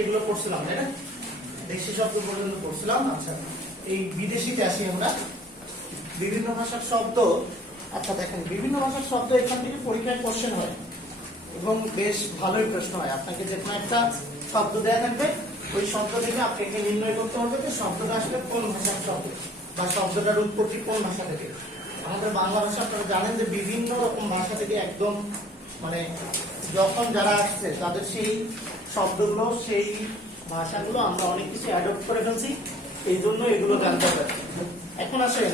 এগুলো পড়ছিলাম তাই না? দেশি শব্দ পর্যন্ত পড়ছিলাম। আচ্ছা, এই বিদেশিতে আসি আমরা। বিভিন্ন ভাষার শব্দ। আচ্ছা দেখেন, বিভিন্ন ভাষার শব্দ এখান থেকে পরীক্ষায় কোশ্চেন হয় এবং বেশ ভালোই প্রশ্ন হয়। আপনাকে যে কোনো একটা শব্দ দেয়া থাকবে, ওই শব্দ থেকে আপনাকে নির্ণয় করতে হবে যে শব্দটা আসলে কোন ভাষার শব্দ বা শব্দটার উৎপত্তি কোন ভাষা থেকে। আমাদের বাংলা ভাষা আপনারা জানেন যে বিভিন্ন রকম ভাষা থেকে একদম মানে যখন যারা আসছে তাদের সেই শব্দগুলো সেই ভাষাগুলো আমরা অনেক কিছু অ্যাডপ্ট করে ফেলছি, এই জন্য এগুলো জানতে হবে। এখন আসেন,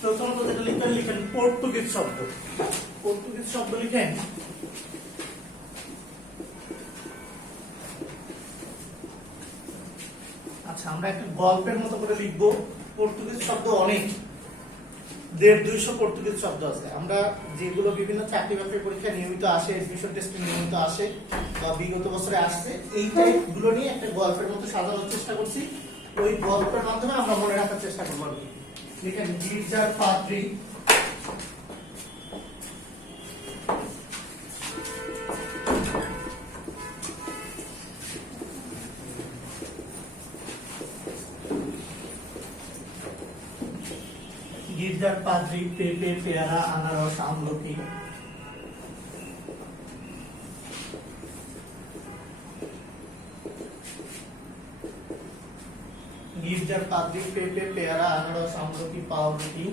প্রথমত যেটা লিখেন পর্তুগিজ শব্দ। পর্তুগিজ শব্দ লিখেন আচ্ছা, আমরা একটা গল্পের মতো করে লিখবো। পর্তুগিজ শব্দ অনেক, 150-200 পর্তুগিজ শব্দ আছে। আমরা যেগুলো বিভিন্ন চাকরি বাকরির পরীক্ষা নিয়মিত আসে, এডমিশন টেস্টে নিয়মিত আসে বা বিগত বছরে আসছে, এই টাইপগুলো নিয়ে একটা গল্পের মতো সাজানোর চেষ্টা করছি। ওই গল্পের মাধ্যমে আমরা মনে রাখার চেষ্টা করবো। লিখেন গির্জার পাদ্রী, গির্জার পাদ্রী, পেঁপে, পেয়ারা, আনারস, আমলকি। গির্জার পাদ্রী, পেঁপে, পেয়ারা, আনারস, আমলকি, পাউরুটি।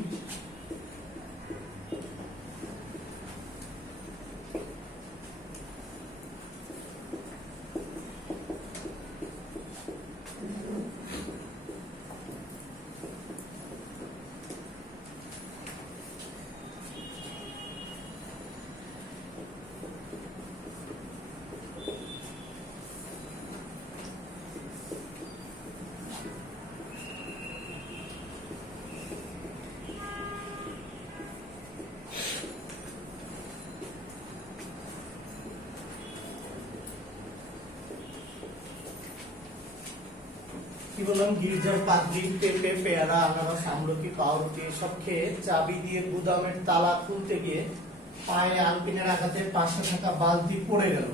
কি বললাম? গির্জার পাদ্রী, পেঁপে, পেয়ারা, আনারস, আমলকি, পাউরুটি এসব খেয়ে চাবি দিয়ে গুদামের তালা খুলতে গিয়ে পায়ে আলপিনের আঘাতে পাশে থাকা বালতি পড়ে গেল।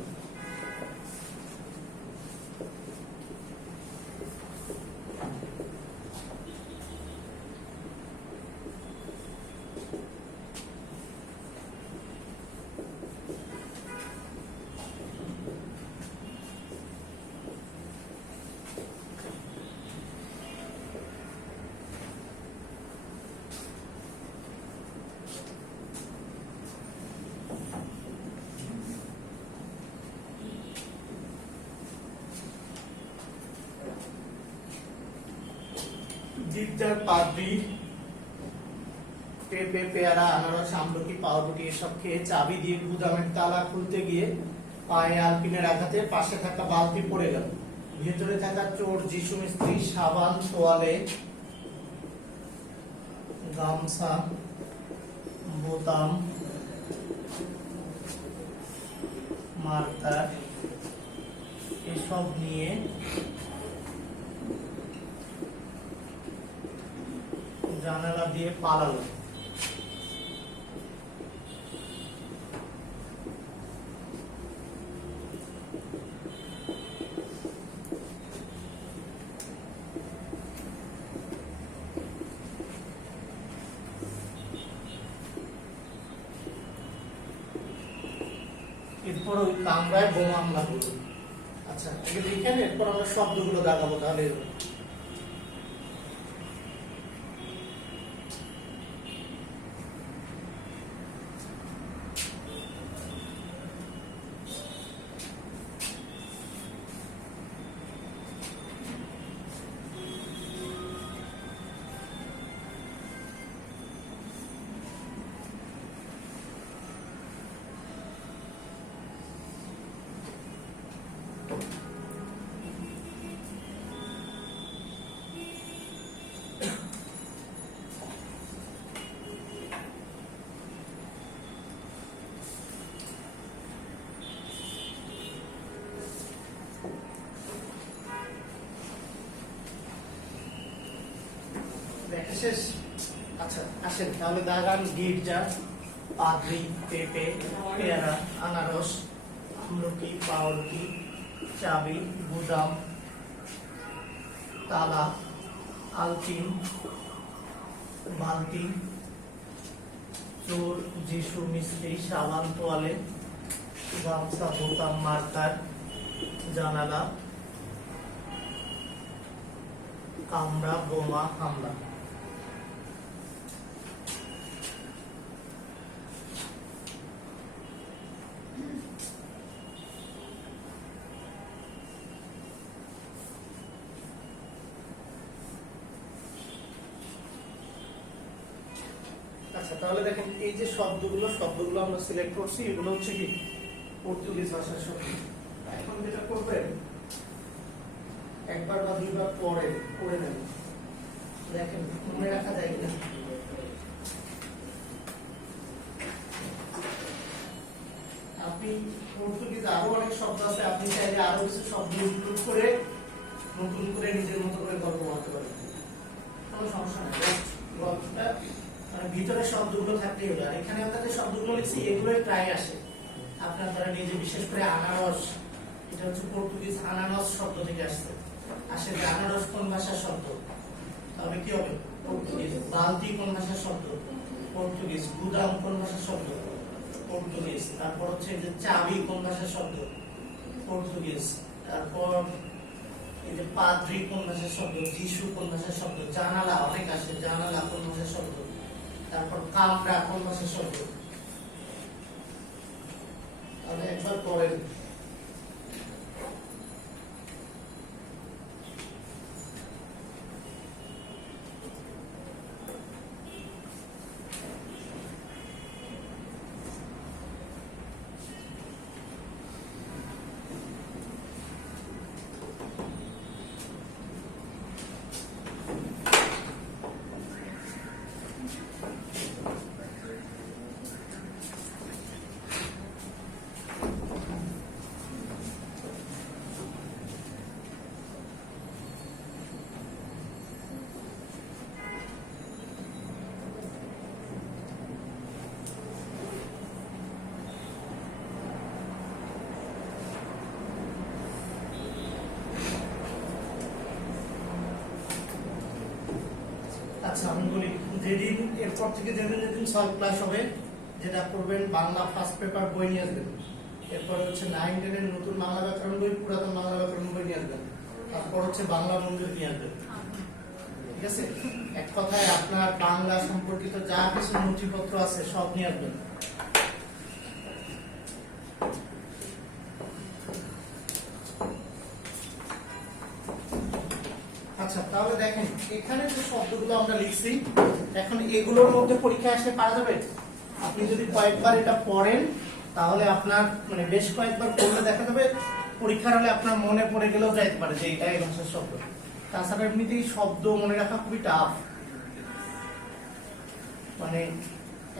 গির্জার পাদ্রী, পেঁপে, পেয়ারা, আনারস, আমলকি, পাউরুটি এসব খেয়ে চাবি দিয়ে গুদামের তালা খুলতে গিয়ে পায়ে আলপিনের আঘাতে পাশে থাকা বালতি পড়ে গেল। ভেতরে থাকা চোর, যিশু মিস্ত্রি, সাবান, তোয়ালে, গামছা, বোতাম, মার্কার এসব নিয়ে জানালা দিয়ে পালালো। এরপর ওই কামরায় বোমা হামলা করলো। আচ্ছা, লিখেন, এরপর আমরা শব্দগুলো দাগাবো তাহলে। শেষ। আচ্ছা আসেন তাহলে দাগান গির্জা, পাদ্রী, পেঁপে, পেয়ারা, আনারস, আমলকি, পাউরুটি, চাবি, গুদাম, তালা, আলপিন, বালতি, চোর, যিশু, মিস্ত্রি, সাবান, তোয়ালে, গামছা, বোতাম, মার্কার, জানালা, কামরা, বোমা, হামলা। আচ্ছা, তাহলে দেখেন এই যে শব্দগুলো আমরা সিলেক্ট করছি, এগুলো হচ্ছে কি পর্তুগিজ ভাষার শব্দ। এখন যেটা করবেন, একবার বা দুইবার পরে পড়ে নেবেন, দেখেন মনে রাখা যায় কিনা। আপনি পর্তুগিজ আরো অনেক শব্দ আছে, আপনি চাইলে আরো কিছু শব্দ ইনক্লুড করে নতুন করে নিজের মতো করে গল্প বানাতে পারেন, কোনো সমস্যা নেই। গল্পটা ভিতরে শব্দগুলো থাকলেই হলো। আর এখানে আমরা যে শব্দগুলো লিখছি এগুলোই প্রায় আসে আপনার দ্বারা নিজে, বিশেষ করে আনারস, এটা হচ্ছে পর্তুগিজ আনারস শব্দ থেকে আসছে। আসে যে আনারস কোন ভাষার শব্দ, তাহলে কি হবে পর্তুগিজ। বালতি কোন ভাষার শব্দ, পর্তুগিজ। গুদাম কোন ভাষার শব্দ, পর্তুগিজ। তারপর হচ্ছে যে চাবি কোন ভাষার শব্দ, পর্তুগিজ। তারপর এই যে পাদ্রি কোন ভাষার শব্দ, যিশু কোন ভাষার শব্দ। জানালা অনেক আসে, জানালা কোন ভাষার শব্দ। তারপর কামরা কোন ভাষার শব্দ। তাহলে একবার পড়েন। আচ্ছা, আমি বলি, যেদিন এরপর থেকে যেদিন সলভ ক্লাস হবে, যেটা করবেন বাংলা ফার্স্ট পেপার বই নিয়ে আসবেন। এরপর হচ্ছে 9, 10 এর নতুন বাংলা ব্যাকরণ বই, পুরাতন বাংলা ব্যাকরণ বই নিয়ে আসবেন। তারপর হচ্ছে বাংলা মন্দির নিয়ে আসবেন। ঠিক আছে, এক কথায় আপনার বাংলা সম্পর্কিত যা কিছু নথিপত্র আছে সব নিয়ে আসবেন। আচ্ছা, তাহলে দেখেন এখানে যে শব্দগুলো আমরা লিখছি, এখন এগুলোর মধ্যে পরীক্ষা আসলে পারা যাবে। আপনি যদি কয়েকবার এটা পড়েন, তাহলে আপনার মানে বেশ কয়েকবার পড়লে দেখা যাবে পরীক্ষার হলে আপনার মনে পড়ে গেলেও যাইতে পারে যে এটা এই ভাষার শব্দ। তাছাড়া এমনিতেই শব্দ মনে রাখা খুবই টাফ। মানে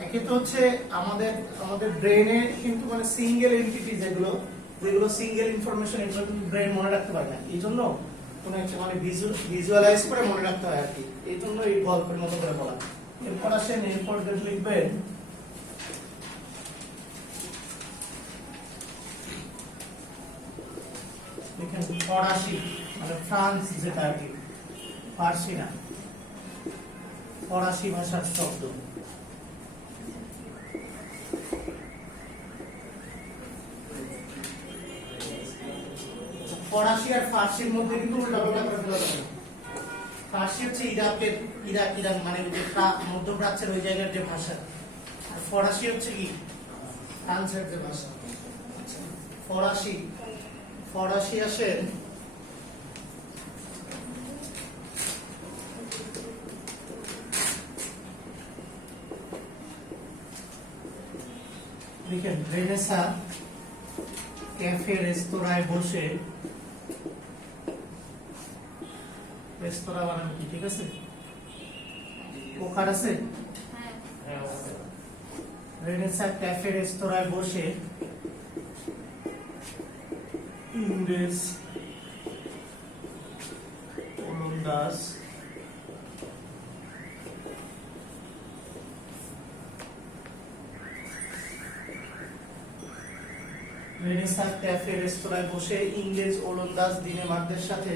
একে তো হচ্ছে আমাদের ব্রেনে কিন্তু মানে সিঙ্গেল এন্টিটি, যেগুলো সিঙ্গেল ইনফরমেশন, এগুলো কিন্তু ব্রেন মনে রাখতে পারে না। এই জন্য কোনো একটা মানে ভিজুয়ালাইজ করে মনে রাখতে হয় আর কি। এই জন্য এই গল্পের মতো করে বলা। এরপর আসেন, এরপর লিখবেন ফরাসি, মানে ফ্রান্স, যেটা আর কি ফার্সি না, ফরাসি ভাষার শব্দ। ফরাসি আর ফার্সির মধ্যে কিন্তু উল্টাপাল্টা করে ফেলা যাবে। ফার্সি হচ্ছে ইরাক মানে মধ্যপ্রাচ্যের ওই জায়গার যে ভাষা, আর ফরাসি হচ্ছে কি ফ্রান্সের যে ভাষা। ফরাসি আসেন লিখেন রেনেসা ক্যাফে রেস্তোরাঁয় বসে, রেস্তোরাঁ বানানো কি ঠিক আছে? ওকার আছে? রেনেসা ক্যাফে রেস্তোরাঁয় বসে ইংরেজ ওলন্দাজ রেনেসাঁ ক্যাফে রেস্তোরাঁয় বসে ইংরেজ ওলন্দাজ ডেনমার্কদের সাথে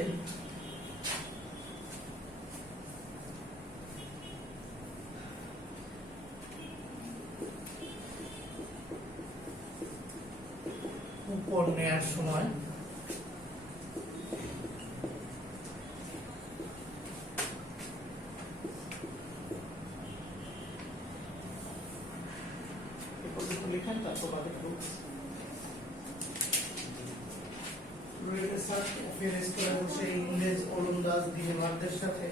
উপর নেয়ার সময় লিখেন তারপর রেনেসাঁ ক্যাফে রেস্তোরাঁয় বসে ইংরেজ ওলন্দাজ ডেনমার্কদের সাথে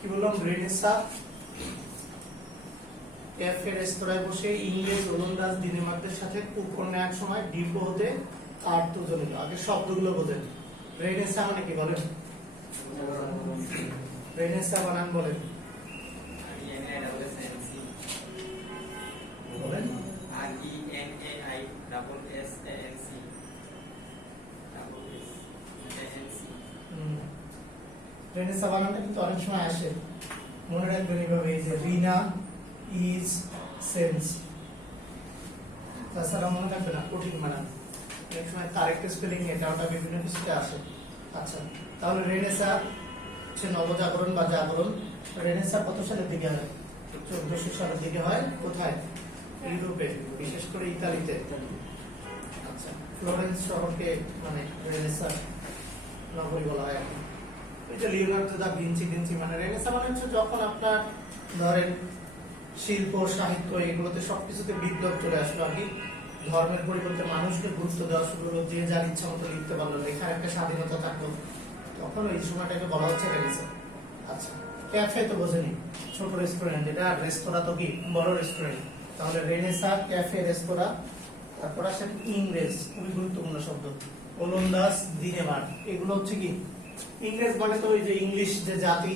কি বললাম রেনেসাঁ ক্যাফে রেস্তোরাঁয় বসে ইংরেজ ওলন্দাজ ডেনমার্কদের সাথে কুপন নেওয়ার সময় ডিপো হতে আর্তজনিত। আগে শব্দগুলো বোঝেন। রেনেসাঁ মানে কি বলেন? রেনেসাঁ বানান বলেন। বলেন রেনেসাঁ বানানটা কিন্তু অনেক সময় আসে, মনে রাখবেন এইভাবে, এই যে রিনা ইজ সেন্স, তাছাড়া মনে রাখবে না কঠিন বানান, অনেক সময় কারেক্ট স্পেলিং এটা ওটা বিভিন্ন কিছুতে আসে। আচ্ছা, তাহলে রেনেসাঁ হচ্ছে নবজাগরণ বা জাগরণ। রেনেসাঁ কত সালের দিকে হয়? 1400 সালের দিকে হয়। কোথায়? ইউরোপে, বিশেষ করে ইতালিতে। আচ্ছা, ফ্লোরেন্স শহরকে মানে রেনেসাঁ নগরী বলা হয়। এই যে লিওনার্দো দা ভিঞ্চি মানে রেনেসাঁ মানে হচ্ছে যখন আপনার ধরেন শিল্প সাহিত্য এগুলোতে সবকিছুতে বিপ্লব চলে আসলো আর কি, ধর্মের পরিবর্তে মানুষকে গুরুত্ব দেওয়া শুরু হলো, যে যার ইচ্ছা মতো লিখতে পারলো, লেখার একটা স্বাধীনতা থাকলো, তখন এই সময়টাকে বলা হচ্ছে রেনেসাঁ। আচ্ছা, ক্যাফে তো বোঝেনি, ছোট রেস্টুরেন্ট, এটা রেস্তোরাঁ তো কি বড় রেস্টুরেন্ট। তাহলে রেনেসাঁ ক্যাফে রেস্তোরাঁ, তারপর আসেন ইংরেজ, খুবই গুরুত্বপূর্ণ শব্দ, ওলন্দাজ ডেনমার্ক, এগুলো হচ্ছে কি ইংরেজ মানে তো ওই যে ইংলিশ যে জাতি।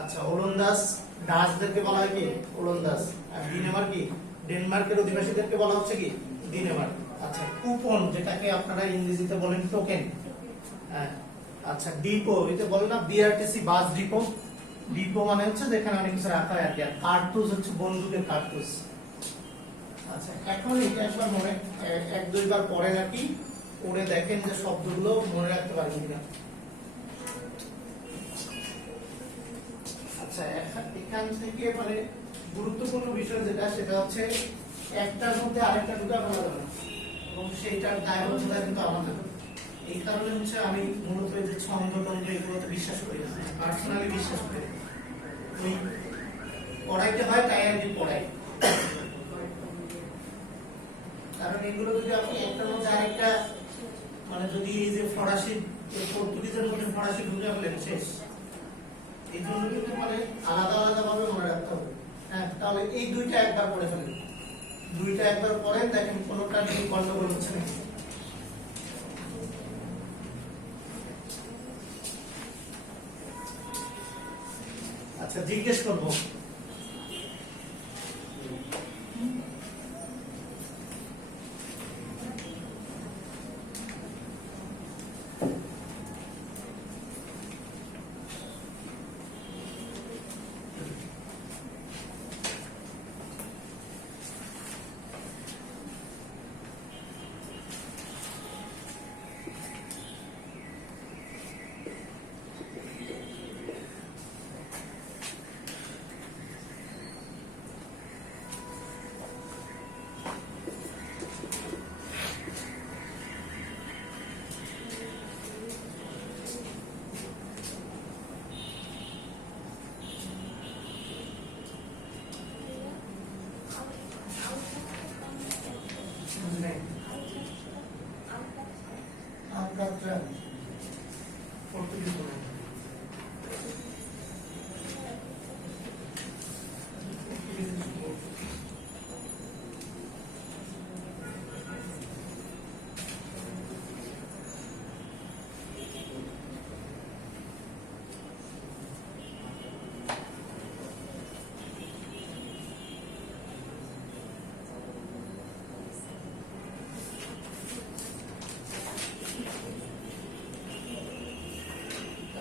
আচ্ছা, ওলন্দাজ ডাচদেরকে বলা হয় কি ওলন্দাজ, আর ডেনমার্ক কি ডেনমার্কের অধিবাসীদেরকে বলা হচ্ছে কি ডেনমার্ক। আচ্ছা, কুপন যেটাকে আপনারা ইংরেজিতে বলেন টোকেন। হ্যাঁ, আচ্ছা, ডিপো এটা বলে না বিআরটিসি বাস ডিপো, ডিপো মানে হচ্ছে যেখানে অনেক কিছু রাখা হয় আর কি, আর কার্তুজ হচ্ছে বন্দুকের কার্তুজ। আচ্ছা, এখন এটা একবার মনে এক দুইবার পড়ে নাকি পড়ে দেখেন যে শব্দগুলো মনে রাখতে পারবেন কিনা। আচ্ছা, এখান থেকে মানে গুরুত্বপূর্ণ বিষয় যেটা সেটা হচ্ছে একটার মধ্যে আরেকটা ঢুকা ভালো যাবে না, এবং সেইটার দায়বদ্ধতা কিন্তু আমাদের। এই কারণে হচ্ছে আমি মূলত এই যে ছন্দতন্ত্র এগুলোতে বিশ্বাস করি না, পার্সোনালি বিশ্বাস করি। ওই পড়াইতে হয় তাই আমি পড়াই, কারণ এগুলো যদি আপনি একটার মধ্যে আরেকটা মানে যদি এই যে ফরাসি পর্তুগিজের মধ্যে ফরাসি ঢুকে ফেলেন শেষ। এই জন্য কিন্তু মানে আলাদা আলাদা ভাবে মনে রাখতে হবে। হ্যাঁ, তাহলে এই দুইটা একবার পড়ে ফেলেন, দুইটা একবার পড়েন, দেখেন কোনোটা নিয়ে গন্ডগোল হচ্ছে নাকি। আচ্ছা, জিজ্ঞেস করবো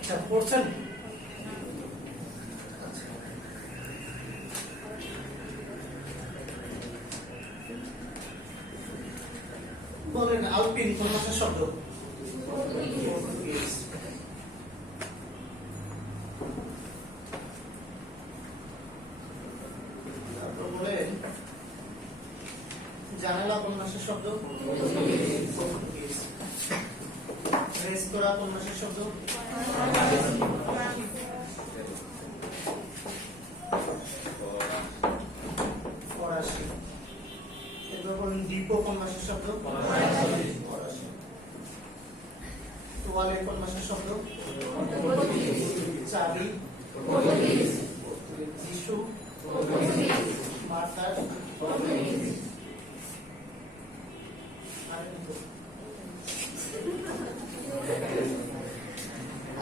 আচ্ছা পড়ছেন? বলেন আলপিন কোন ভাষার শব্দ? পর্তুগিজ। তারপর বলেন জানালা কোন ভাষার শব্দ? পর্তুগিজ। রেস্তোরাঁ কোন ভাষার শব্দ? ফরাসি। এবার বলুন ডিপো কোন ভাষার শব্দ? ফরাসি। তোয়ালে কোন ভাষার শব্দ? চাবি টিস্যু মার্কার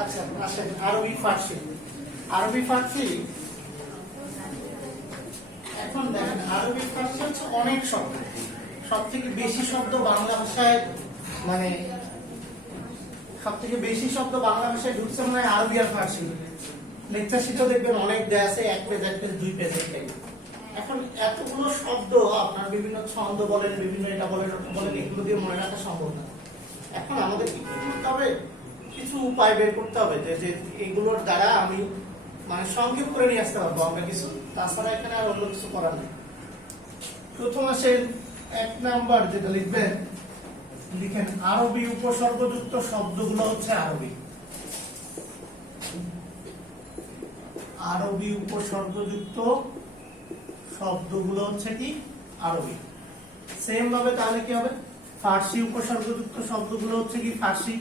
আচ্ছা আসেন আরবি ফার্সি। আরবি ফার্সি এখন দেখেন আরবি ফার্সি হচ্ছে অনেক শব্দ, সব থেকে বেশি শব্দ বাংলা ভাষায় মানে সব থেকে বেশি শব্দ বাংলা ভাষায় ঢুকছে মানে আরবি আর ফার্সি। লেকচার শিটেও দেখবেন অনেক দেয়া আছে, 1 পেজ 1 পেজ 2 পেজ এটাই। এখন এতগুলো শব্দ আপনার বিভিন্ন ছন্দ বলেন, বিভিন্ন এটা বলেন ওটা বলেন, এগুলো দিয়ে মনে রাখা সম্ভব না। এখন আমাদের কি করতে হবে? কিছু উপায় বের করতে হবে যে এগুলোর দ্বারা আমি মানে সংক্ষেপ করে নিয়ে আসতে পারবো আমরা কিছু, তাছাড়া এখানে আর অন্য কিছু করার নেই। প্রথম আসেন 1 নাম্বার যেটা লিখবেন, লিখেন আরবি উপসর্গযুক্ত শব্দগুলো হচ্ছে আরবি। আরবি উপসর্গযুক্ত শব্দগুলো হচ্ছে কি আরবি। সেম ভাবে তাহলে কি হবে? ফার্সি উপসর্গযুক্ত শব্দগুলো হচ্ছে কি ফার্সি।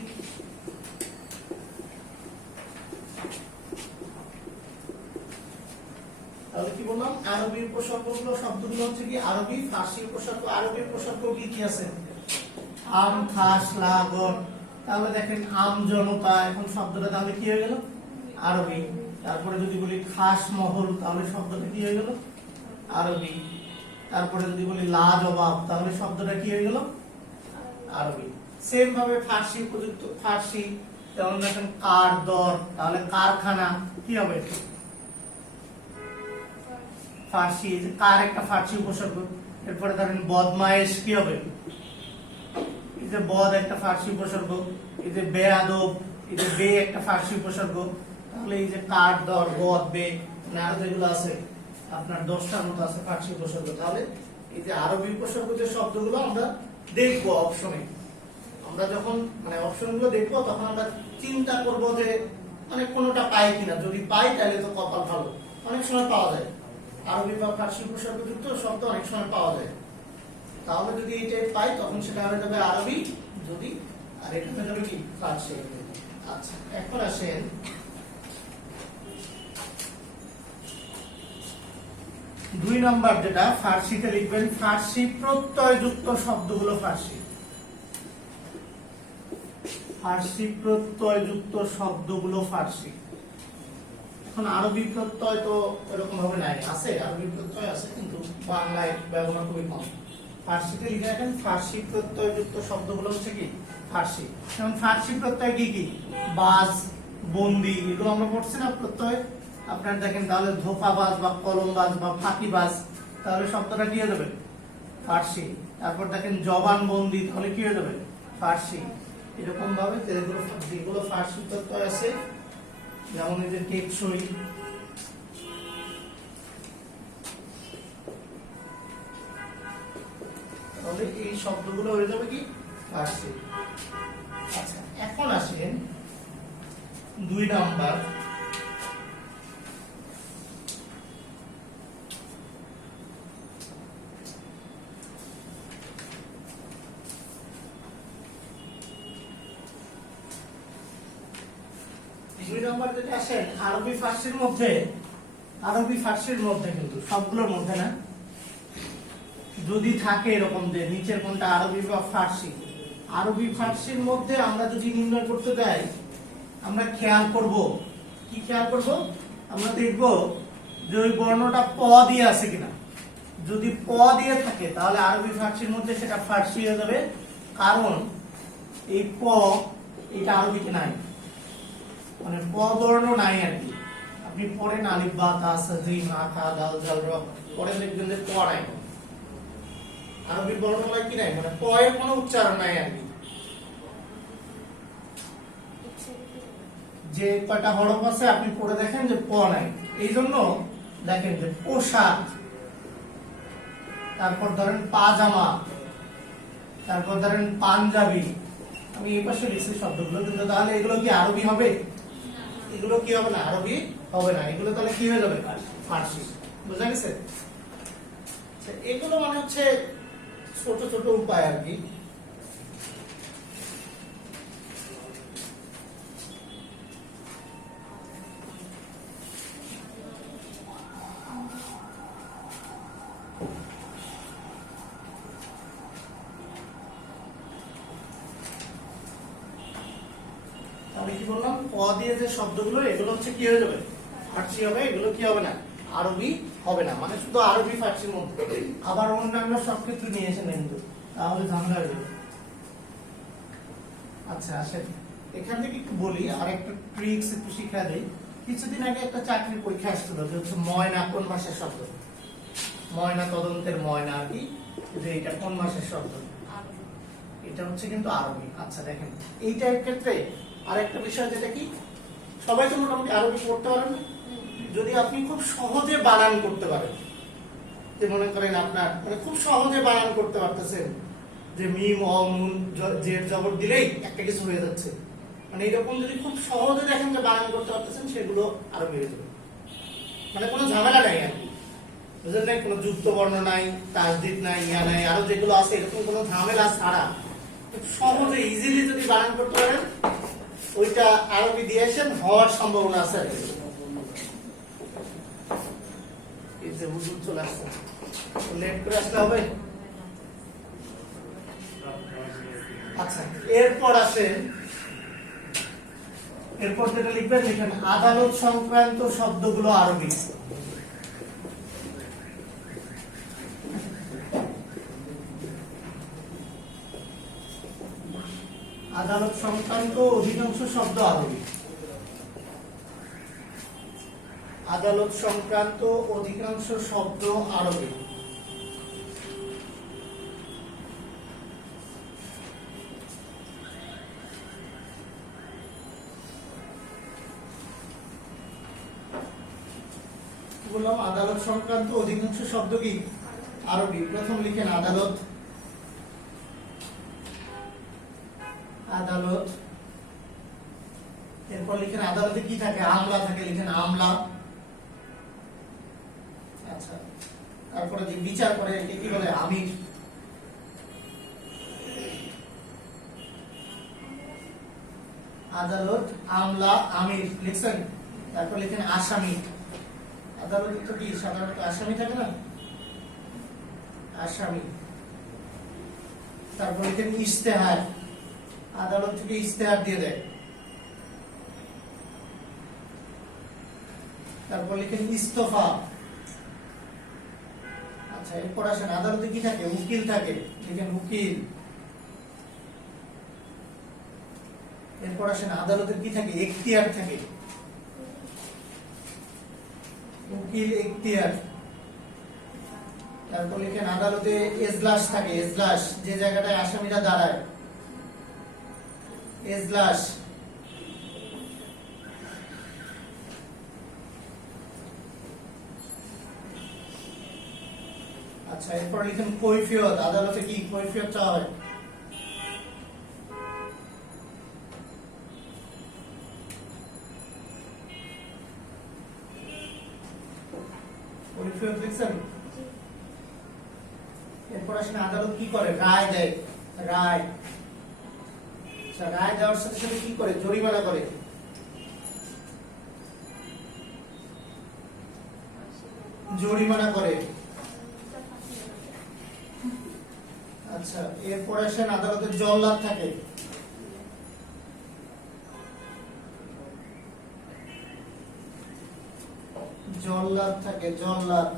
তাহলে কি বললাম? আরবি উপসর্গগুলো শব্দগুলো হচ্ছে কি আরবি। ফার্সি উপসর্গ, আরবি উপসর্গ কি আছে? আম, খাস, লাগর। তাহলে দেখেন আম জনতা, এখন শব্দটা তাহলে কি হয়ে গেল? আরবি। তারপরে যদি বলি খাস মহল, তাহলে শব্দটা কি হয়ে গেল? আরবি। তারপরে যদি বলি লাজবাব, তাহলে শব্দটা কি হয়ে গেল? আরবি। সেম ভাবে ফার্সি উপযুক্ত ফার্সি, যেমন দেখেন কার দর, তাহলে কারখানা কি হবে? ফার্সি। কার একটা ফার্সি উপসর্গ। এরপরে ধরেন বদমায়েশ কি হবে? এই যে বদ একটা ফার্সি উপসর্গ, এই যে বেয়াদব, এই যে বে একটা ফার্সি উপসর্গ। তাহলে এই যে কার দর বদ বে না যেগুলো আছে আপনার 10টার মতো আছে ফার্সি উপসর্গ। তাহলে এই যে আরবি উপসর্গ যে শব্দগুলো আমরা দেখবো অপশনে, আমরা যখন মানে অপশনগুলো দেখবো তখন আমরা চিন্তা করব যে মানে কোনোটা পাই কিনা। যদি পাই তাহলে তো কপাল ভালো, অনেক সময় পাওয়া যায় আরবি বা ফার্সি উপসর্গযুক্ত শব্দ অনেক সময় পাওয়া যায়। তাহলে যদি এটা পাই তখন সেটা হয়ে যাবে আরবি, যদি আর এটা হয়ে যাবে কি ফার্সি। আচ্ছা এখন আসেন 2 নাম্বার যেটা ফার্সিতে লিখবেন, ফার্সি প্রত্যয়যুক্ত শব্দগুলো ফার্সি। ফার্সি প্রত্যয়যুক্ত শব্দগুলো ফার্সি। এখন আরবি প্রত্যয় তো এরকম ভাবে নাই, আছে আরবি প্রত্যয় আছে কিন্তু বাংলায় ব্যবহার খুবই কম। ফার্সিতে লিখে রাখেন ফার্সি প্রত্যয়যুক্ত শব্দগুলো হচ্ছে কি ফার্সি। যেমন ফার্সি প্রত্যয় কি কি? বাজ, বন্দি, এগুলো আমরা পড়ছি না প্রত্যয়। আপনার দেখেন তাহলে ধোঁকাবাজ বা কলমবাজ বা ফাঁকিবাজ, তাহলে শব্দটা কি হয়ে যাবে? ফার্সি। তারপর দেখেন জবানবন্দি, তাহলে কি হয়ে যাবে? ফার্সি। এরকম ভাবে যেগুলো ফার্সি প্রত্যয় আছে, যেমন এই যে টেকসই, তাহলে এই শব্দগুলো হয়ে যাবে কি ফার্সি। আচ্ছা এখন আসেন 2 নাম্বার, যেটা আসেন আরবি ফার্সির মধ্যে। আরবি ফার্সির মধ্যে কিন্তু সবগুলোর মধ্যে না, যদি থাকে এরকম যে নিচের কোনটা আরবি বা ফার্সি। আরবি ফার্সির মধ্যে আমরা যদি নির্ণয় করতে যাই, আমরা খেয়াল করব কি খেয়াল করব? আমরা দেখব যে ওই বর্ণটা প দিয়ে আছে কিনা। যদি প দিয়ে থাকে তাহলে আরবি ফার্সির মধ্যে সেটা ফার্সি হয়ে যাবে, কারণ এই প এটা আরবিতে নাই। মানে প বর্ণ নাই আর কি। আপনি পড়েন আলিফ বা তা সা জি মা কা দাল জাল র, পরে দেখবেন যে প নাই, আরবি বর্ণমালায় কি নাই, মানে প এর কোনো উচ্চারণ নাই আর কি। যে কয়টা হরফ আছে আপনি পড়ে দেখেন যে প নাই, এই জন্য দেখেন যে পোশাক, তারপর ধরেন পাজামা, তারপর ধরেন পাঞ্জাবি, আমি এই পাশে লিখছি শব্দগুলো, কিন্তু তাহলে এগুলো কি আরবি হবে? এগুলো কি হবে না, আরবি হবে না, এগুলো তাহলে কি হয়ে যাবে, ফার্সি। বুঝা গেছে? এগুলো মানে হচ্ছে ছোট ছোট উপায় আর কি। আমি কি বললাম, প দিয়ে যে শব্দগুলো এগুলো হচ্ছে কি হয়ে যাবে, ফার্সি হবে, এগুলো কি হবে না, আরবি হবে না, মানে শুধু আরবি ফার্সির মধ্যে। আবার অন্যান্য সব ক্ষেত্রে নিয়ে এসে নেন, তাহলে ঝামেলা হয়ে যাবে। আচ্ছা আসেন এখান থেকে একটু বলি, আর একটা ট্রিক্স একটু শিখা দেই। কিছুদিন আগে একটা চাকরির পরীক্ষা আসছিল, যে হচ্ছে ময়না কোন ভাষার শব্দ, ময়না তদন্তের ময়না আর কি, যে এটা কোন ভাষার শব্দ, এটা হচ্ছে কিন্তু আরবি। আচ্ছা দেখেন এইটার ক্ষেত্রে আরেকটা বিষয়, যেটা কি সবাই তো মোটামুটি আরবি পড়তে পারেন, যদি আপনি খুব সহজে বানান করতে পারেন, যে মনে করেন আপনার মানে খুব সহজে বানান করতে পারতেছেন, যে মিম অ নুন জের জবর দিলেই একটা কিছু হয়ে যাচ্ছে, মানে এরকম যদি খুব সহজে দেখেন যে বানান করতে পারতেছেন, সেগুলো আরো বেড়ে যাবে, মানে কোনো ঝামেলা নাই আর কি, বুঝলেন? নাই কোনো যুক্ত বর্ণ নাই, তাসদিদ নাই, ইয়া নাই, আরো যেগুলো আছে এরকম কোনো ঝামেলা ছাড়া খুব সহজে ইজিলি যদি বানান করতে পারেন, ওইটা আরবি দিয়েছেন হওয়ার সম্ভাবনা আছে আর কি। এই যে হুজুর চলে আসছে, লেট করে আসলে হবে। আচ্ছা এরপর আসেন, এরপর যেটা লিখবেন, লিখেন আদালত সংক্রান্ত শব্দগুলো আরবি। আদালত সংক্রান্ত অধিকাংশ শব্দ আরবি। আদালত সংক্রান্ত অধিকাংশ শব্দ আরবি। বললাম আদালত সংক্রান্ত অধিকাংশ শব্দ কি আরবি। প্রথম লিখেন আদালত, আদালত, এরপর লিখেন আদালতে কি থাকে, আমলা থাকে, লিখেন আমলা। আচ্ছা তারপরে যে বিচার করে একে কি বলে, আমির। আদালত, আমলা, আমির লিখছেন। তারপর লিখেন আসামি। আদালতে তো কি সাধারণত আসামি থাকে না, আসামি। তারপর লিখেন ইশতেহার, আদালত থেকে ইশতেহার দিয়ে দেয়। তারপর লিখেন ইস্তফা। আচ্ছা এরপর আসেন আদালতে কি থাকে, উকিল থাকে, লিখেন উকিল। এরপর আসেন আদালতের কি থাকে, এখতিয়ার থাকে, উকিল এখতিয়ার। তারপর লিখেন আদালতে এজলাস থাকে, এজলাস যে জায়গাটায় আসামিরা দাঁড়ায়, এজলাস। আচ্ছা এরপর লিখেন কৈফিয়ত, আদালতে কি কৈফিয়ত চাওয়া হয়, কৈফিয়ত লিখছেন। এরপর আসেন আদালত কি করে, রায় দেয়, রায়। আচ্ছা রায় দেওয়ার সাথে সাথে কি করে, জরিমানা করে। জরিমানা করে। আচ্ছা এরপর আসেন আদালতের জল্লাদ থাকে, জল্লাদ থাকে, জল্লাদ।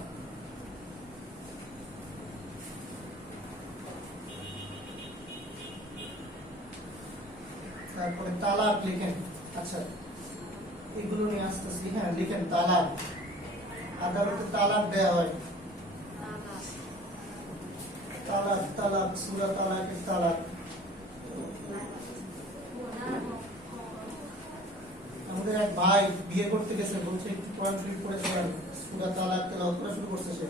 তারপরে তালাক লিখেন। আচ্ছা এগুলো নিয়ে আসতেছি। হ্যাঁ, লিখেন তালাক। আদালতে তালাক দেওয়া হয়, তালাক তালাক সূরা তালাকের তালাক। আমাদের এক ভাই বিয়ে করতে গেছে, বলছে একটু কোরআন শরীফ পড়ে শোনান, সূরা তালাক তেলাওয়াত করা শুরু করছে সে।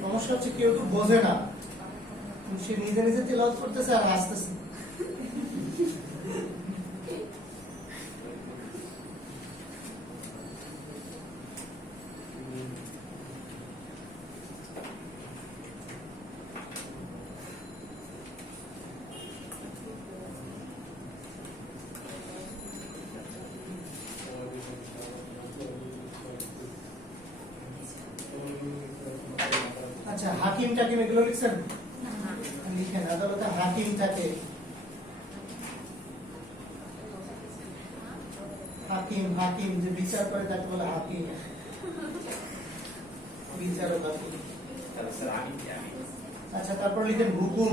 সমস্যা হচ্ছে কেউ তো বোঝে না, সে নিজে নিজে তেলাওয়াত করতেছে আর হাসতেছে। আচ্ছা, হাকিম টাকিম এগুলো লিখছেন? লিখেন আদালতে হাকিম থাকে, হাকিম হাকিম যে বিচার করে তাকে বলে হাকিম, বিচারক হাকিম। আচ্ছা, তারপর লিখেন হুকুম।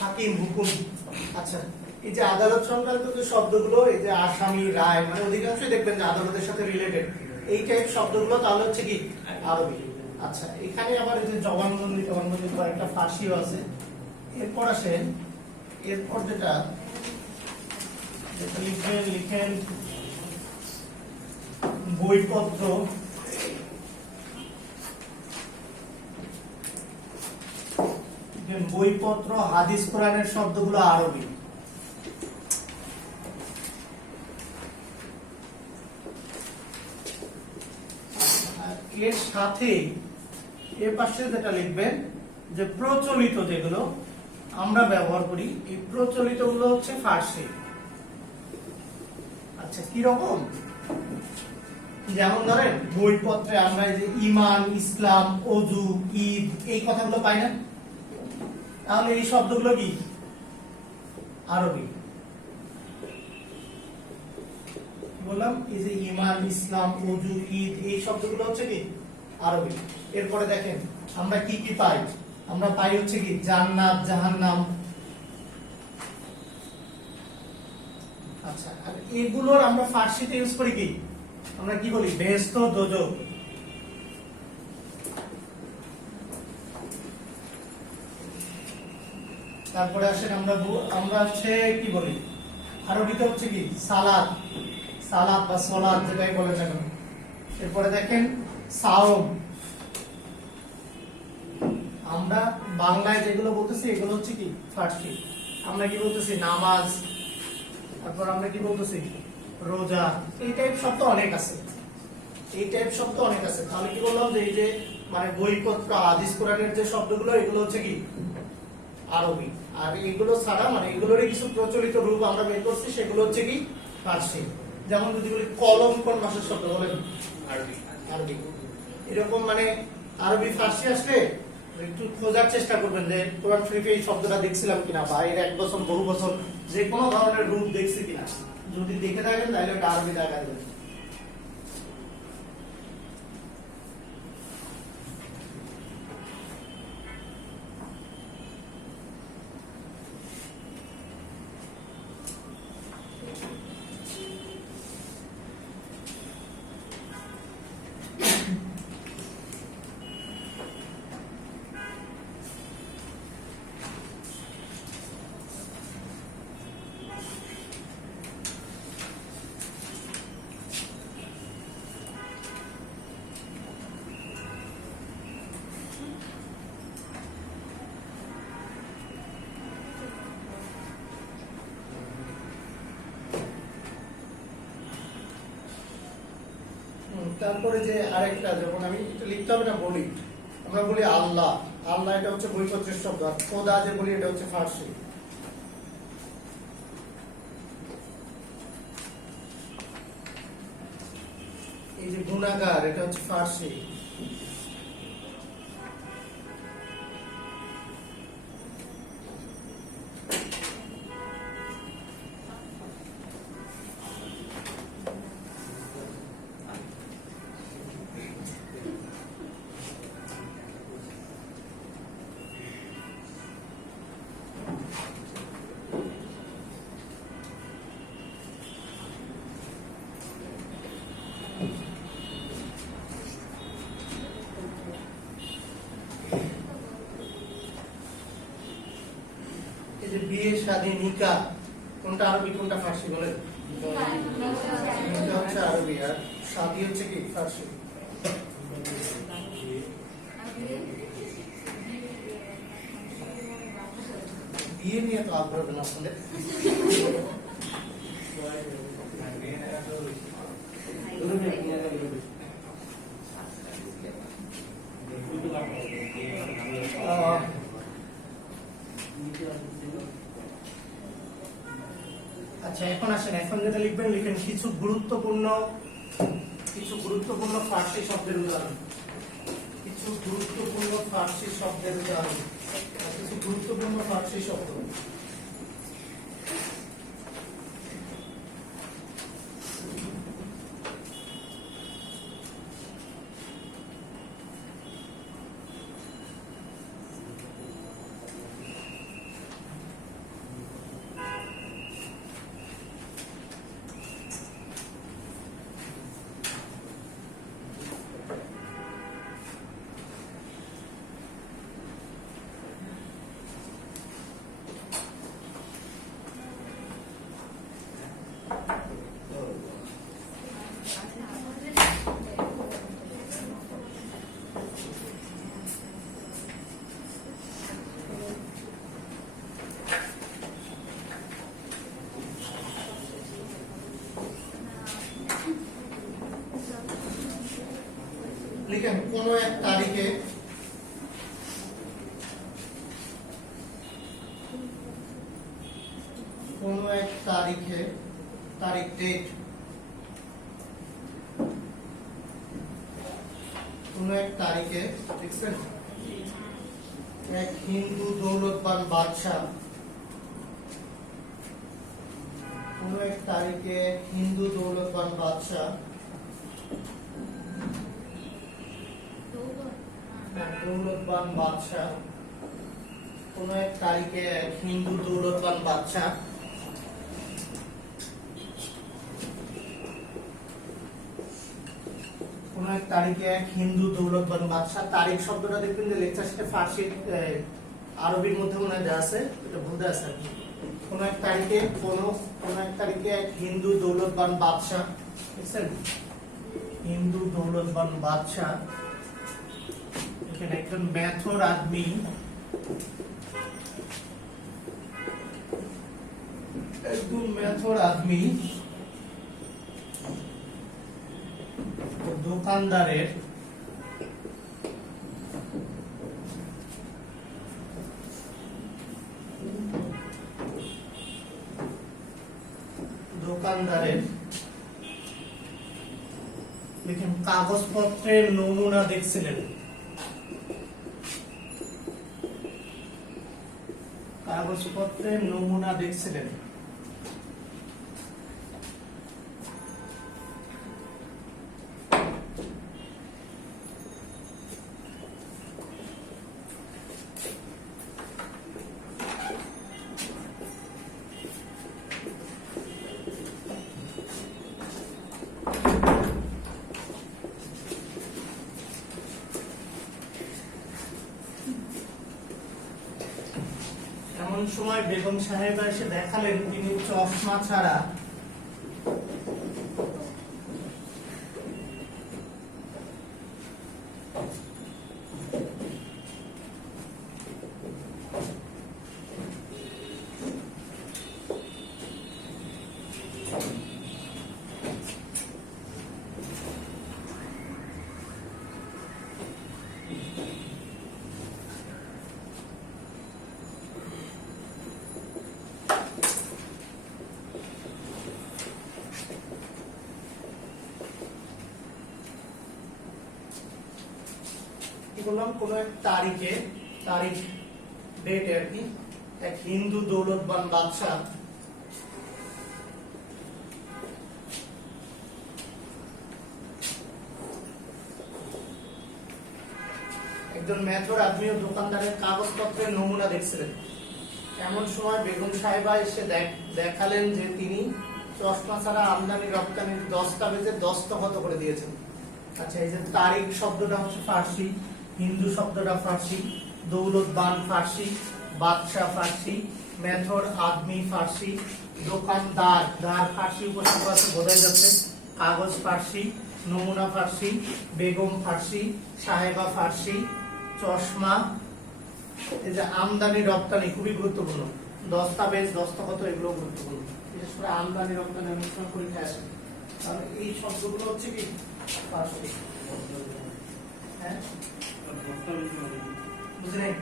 হাকিম হুকুম। আচ্ছা, এই যে আদালত সংক্রান্ত যে শব্দগুলো, এই যে আসামি রায়, মানে অধিকাংশই দেখবেন যে আদালতের সাথে রিলেটেড এই টাইপ শব্দগুলো, তাহলে হচ্ছে কি আরবি। আচ্ছা, এখানে আবার এই যে জবানবন্দি জবানবন্দি পর একটা ফাঁসিও আছে। এরপর আসেন, এরপর যেটা লিখেন লিখেন বইপত্র। বইপত্র, হাদিস কোরআনের শব্দগুলো আরবি। এর সাথে এর পাশে যেটা লিখবেন যে প্রচলিত, যেগুলো আমরা ব্যবহার করি, এই প্রচলিত গুলো হচ্ছে ফার্সি। আচ্ছা, কি রকম? যেমন ধরেন বইপত্রে আমরা এই যে ঈমান, ইসলাম, ওযু, ঈদ, এই কথাগুলো পাই না? তাহলে এই শব্দগুলো কি আরবি। বললাম এই যে ঈমান, ইসলাম, ওযু, ঈদ, এই শব্দগুলো হচ্ছে কি আরবি। এরপরে দেখেন আমরা কি কি পাই, আমরা পাই হচ্ছে কি জান্নাত, জাহান্নাম। আচ্ছা, আর এগুলোর আমরা ফার্সিতে ইউজ করি কি, আমরা কি বলি বেহেশত, দোজখ। তারপরে আসেন আমরা হচ্ছে কি বলি আরবিতে হচ্ছে কি সালাত, সালাত বা সালাত যেটাই বলে না কেন। এরপরে দেখেন সাওম। আমরা বাংলায় যেগুলো বলতেছি এগুলো হচ্ছে কি ফার্সি। আমরা কি বলতেছি নামাজ, তারপর আমরা কি বলতেছি রোজা। এই টাইপ শব্দ অনেক আছে, এই টাইপ শব্দ অনেক আছে। তাহলে কি বললাম যে এই যে মানে বইপত্র, হাদিস কোরআনের যে শব্দগুলো, এগুলো হচ্ছে কি আরবি। আর এগুলো ছাড়া মানে এগুলোরই কিছু প্রচলিত রূপ আমরা বের করছি, সেগুলো হচ্ছে কি ফার্সি। যেমন যদি বলি কলম কোন মাসের শব্দ বলেন, আরবি। আরবি এরকম মানে আরবি ফার্সি আসলে একটু খোঁজার চেষ্টা করবেন যে কোরআন শরীফে এই শব্দটা দেখছিলাম কিনা, বা এর এক বছর বহু বছর যে কোনো ধরনের রূপ দেখছি কিনা। যদি দেখে থাকেন তাহলে ওটা আরবি দেখা যাবে। তারপরে যে আরেকটা, যেমন আমি এটা লিখতে হবে না বলি, আমরা বলি আল্লাহ। আল্লাহ এটা হচ্ছে বইপত্রের শব্দ। আর খোদা যে বলি এটা হচ্ছে ফার্সি। এই যে গুনাহগার, এটা হচ্ছে ফার্সি। স্বাধীনিকা কোনটা আরবি কোনটা ফার্সি বলেন? নিকা হচ্ছে আরবি আর স্বাধী হচ্ছে কি ফার্সি। বিয়ে নিয়ে তো আগ্রহ না আসলে। আচ্ছা এখন আসেন, এখন যেটা লিখবেন লিখেন কিছু গুরুত্বপূর্ণ ফার্সি শব্দের উদাহরণ। কিছু গুরুত্বপূর্ণ ফার্সি শব্দের উদাহরণ। কিছু গুরুত্বপূর্ণ ফার্সি শব্দ। লিখেন কোন এক তারিখে তারিখ ডেট কোন এক তারিখে দেখছেন এক হিন্দু দৌলতবান বাদশাহ কোন এক তারিখে হিন্দু দৌলতবান বাদশাহ কোন এক তারিখে এক হিন্দু দৌলতবান বাদশাহ কোন এক তারিখে এক হিন্দু দৌলতবান বাদশাহ। তারিখ শব্দটা দেখবেন যে লেকচার শিটে ফার্সি আরবির মধ্যে মনে হয় আছে, এটা ভুলতে আছে। কোন এক তারিখে এক হিন্দু দৌলতবান বাদশাহ, বুঝছেন? হিন্দু দৌলতবান বাদশাহ। এখানে একজন মেথর আদমি দোকানদারের কাগজপত্রের নমুনা দেখছিলেন। এমন সময় বেগম সাহেবা এসে দেখালেন তিনি চশমা ছাড়া বললাম কোন এক তারিখ ডেট আর কি এক হিন্দু দৌলতবান বাদশাহ একজন মেথর আদমি ও দোকানদারের কাগজপত্রের নমুনা দেখছিলেন। এমন সময় বেগম সাহেবা এসে দেখালেন যে তিনি চশমা ছাড়া আমদানি রপ্তানির দস্তাবেজে দস্তখত করে দিয়েছেন। আচ্ছা, এই যে তারিখ শব্দটা হচ্ছে ফার্সি, হিন্দু শব্দটা ফার্সি, দৌলতবান ফার্সি, বাদশাহ ফার্সি, মেথড আদমি ফার্সি, দোকানদার দার ফার্সি উপসর্গ আছে বোঝাই যাচ্ছে, কাগজ ফার্সি, নমুনা ফার্সি, বেগম ফার্সি, সাহেবা ফার্সি, চশমা। এই যে আমদানি রপ্তানি খুবই গুরুত্বপূর্ণ, দস্তাবেজ দস্তখত এগুলো গুরুত্বপূর্ণ, বিশেষ করে আমদানি রপ্তানি অনেক সময় পরীক্ষায় আসে। তাহলে এই শব্দগুলো হচ্ছে কি ফার্সি। হ্যাঁ বুঝলেন?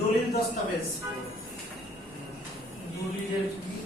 দলিল দস্তাবেজ, দলিলের কি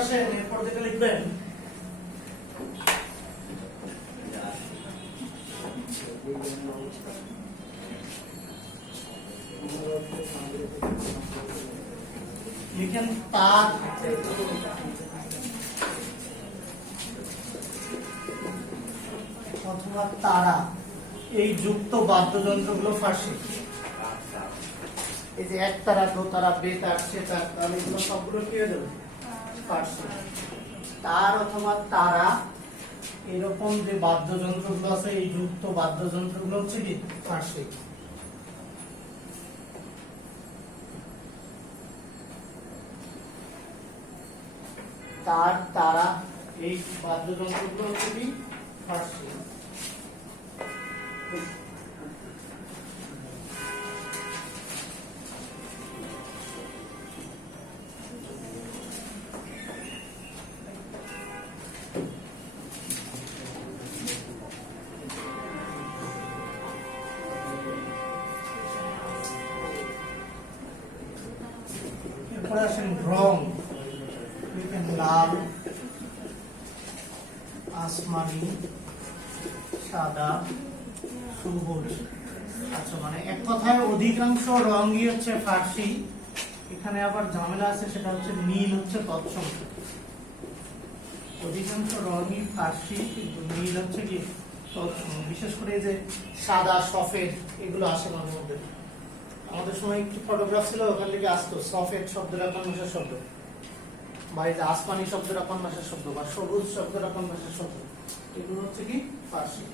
আসেন, এরপর থেকে লিখবেন লিখেন তার অথবা তারা, এই যুক্ত বাদ্যযন্ত্রগুলো ফার্সি। এই যে এক তারা, দো তারা, বেতার, সেতার, তাহলে এগুলো সবগুলো কি হয়ে যাবে ফার্সি। তার অথবা তারা এরকম যে বাদ্যযন্ত্রগুলো আছে, এই যুক্ত বাদ্যযন্ত্রগুলো হচ্ছে কি ফার্সি। তার তারা এই বাদ্যযন্ত্রগুলো হচ্ছে কি ফার্সি। এরপরে আসেন রং, লাল, আসমানি, সাদা, সবুজ। আচ্ছা, মানে এক কথায় অধিকাংশ রঙই হচ্ছে ফার্সি। এখানে আবার ঝামেলা আছে, সেটা হচ্ছে নীল হচ্ছে তৎসম। অধিকাংশ রঙই ফার্সি কিন্তু নীল হচ্ছে কি তৎসম। বিশেষ করে যে সাদা, সফেদ এগুলো আসে মাঝে মধ্যে। আমাদের সময় একটু ফটোগ্রাফ ছিল, ওখান থেকে আসতো সফেদ শব্দটা কোন ভাষার শব্দ, বা এই যে আসমানি শব্দটা কোন ভাষার শব্দ, বা সবুজ শব্দটা কোন ভাষার শব্দ, এগুলো হচ্ছে কি ফার্সি।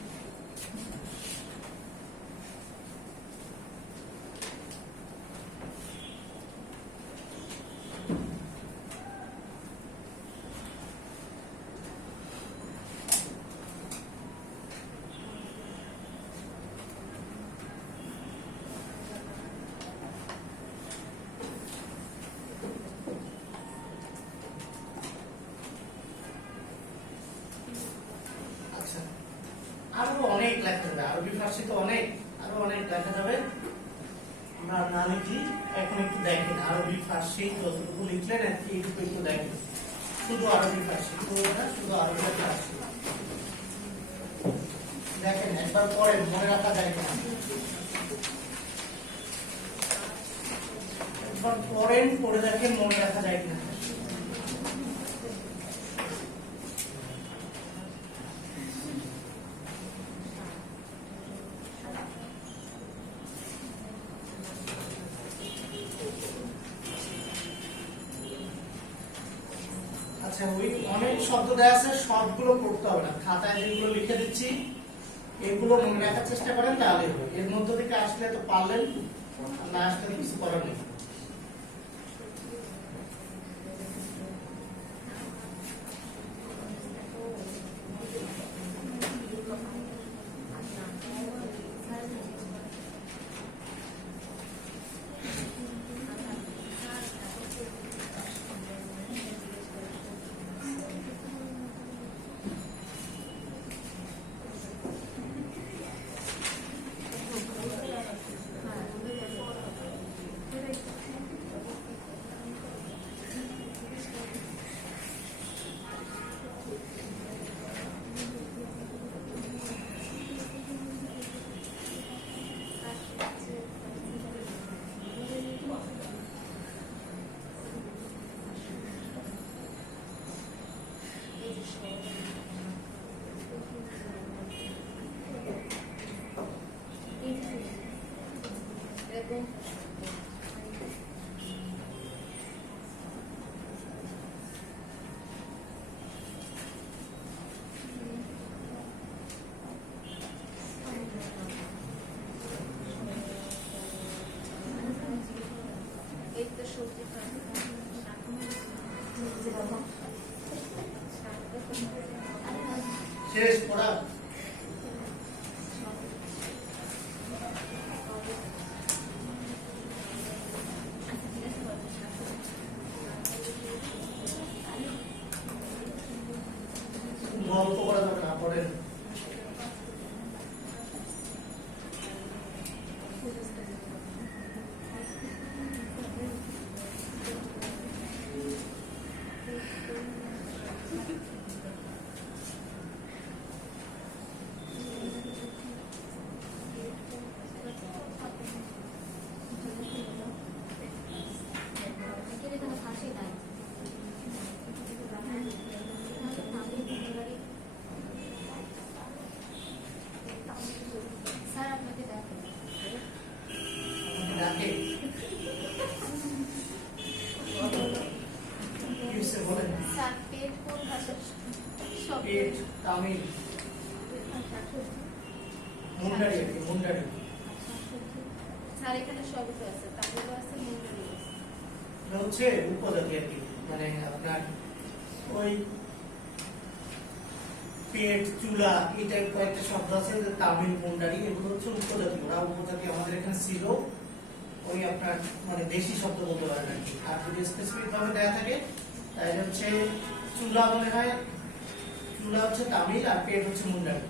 আরো অনেক লেখা যাবে, আরবি ফার্সি তো অনেক, আরো অনেক লেখা যাবে। আমরা না লিখি, এখন একটু দেখেন আরবি ফার্সি যতটুকু লিখলেন এইটুকু একটু দেখেন। শুধু আরবি ফার্সি, শুধু আরবি ফার্সি দেখেন, একবার পরে মনে রাখা যায় কিনা, একবার পড়েন, পড়ে দেখেন মনে রাখা যায় কিনা। আচ্ছা, ওই অনেক শব্দ দেয়া আছে, সবগুলো পড়তে হবে না, খাতায় যেগুলো লিখে দিচ্ছি এগুলো মনে রাখার চেষ্টা করেন, তাহলে হবে। এর মধ্য থেকে আসলে তো পারলেন, না আসলে কিছু করার নেই। শেষ পড়া গল্প করা যাবে না পড়েন ডাকে কিসে বলেন পেট তামিল মুন্ডারি মুন্ডারি স্যার এখানে সবই তো আছে তামিলও আছে মুন্ডারিও আছে এটা হচ্ছে উপজাতি আর কি মানে আপনার ওই পেট চুলা এই টাইপ কয়েকটা শব্দ আছে যে তামিল মুন্ডারি এগুলো হচ্ছে উপজাতি ওরা উপজাতি আমাদের এখানে ছিল ওই আপনার মানে দেশি শব্দ বলতে পারেন আর কি আর যদি স্পেসিফিক ভাবে দেয়া থাকে তাহলে হচ্ছে চুলা মনে হয় চুলা হচ্ছে তামিল আর পেট হচ্ছে মুন্ডারি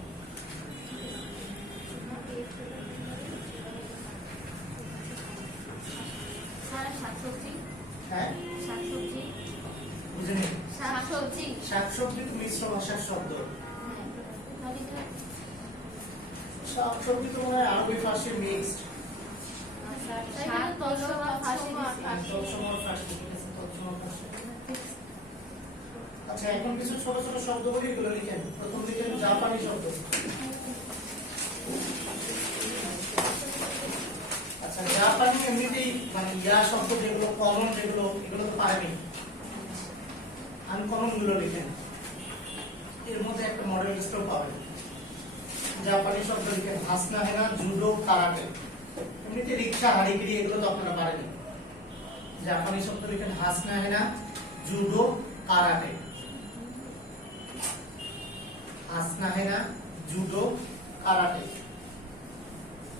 স্যার শাকসবজি হ্যাঁ শাকসবজি বুঝেনি শাকসবজি শাকসবজি তো মিশ্র ভাষার শব্দ হ্যাঁ শাকসবজি তো মনে হয় আরবি ফার্সি মিক্সড শাক তলসম ফাঁসি তৎসময় ফার্সি ঠিক আছে তৎসময় ফার্সি আচ্ছা এখন কিছু ছোট ছোট শব্দ বলি এগুলো লিখেন প্রথম লিখেন জাপানি শব্দ আচ্ছা জাপানি এমনিতেই মানে ইয়া শব্দ যেগুলো কমন যেগুলো এগুলো তো পারেনি আনকমন গুলো লিখেন এর মধ্যে একটা মডেল লিস্টও পাবেন জাপানি শব্দ লিখেন হাসনা হেনা জুডো কারাটে এমনিতে রিক্সা হারিগিরি এগুলো তো আপনারা পারেনি জাপানি শব্দ লিখেন হাসনা হেনা জুডো কারাটে হাসনা হেনা জুডো কারাটে